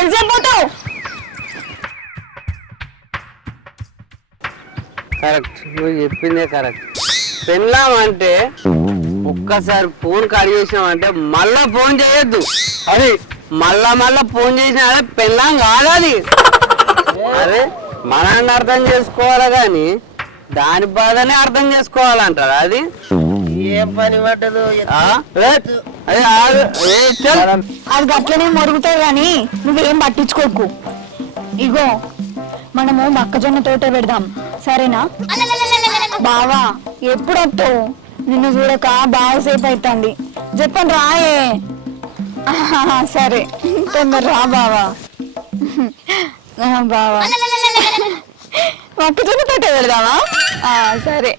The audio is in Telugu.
ఎంతసేపు పోతావు? కరెక్ట్, నువ్వు చెప్పిందే కరెక్ట్. పెళ్ళామంటే ఒక్కసారి ఫోన్ కట్ చేసినామంటే మళ్ళా ఫోన్ చేయొద్దు. అది మళ్ళా ఫోన్ చేసినా అదే పెళ్ళాం కాదు అది. అదే మనల్ని అర్థం చేసుకోవాలి కానీ దాని బాధనే అర్థం చేసుకోవాలంటారు. అది ఏం పని పట్టదు. అది గట్లనే మొరుగుతావు గాని నువ్వేం పట్టించుకోకు. ఇగో మనము మొక్కజొన్న తోట పెడదాం, సరేనా? బావా ఎప్పుడు వస్తావు? నిన్ను చూడక బాగా సేపు అవుతుంది. చెప్పండి రాయే. సరే తొందర రా బావా. బావా మొక్కజొన్న తోట పెడదామా? సరే.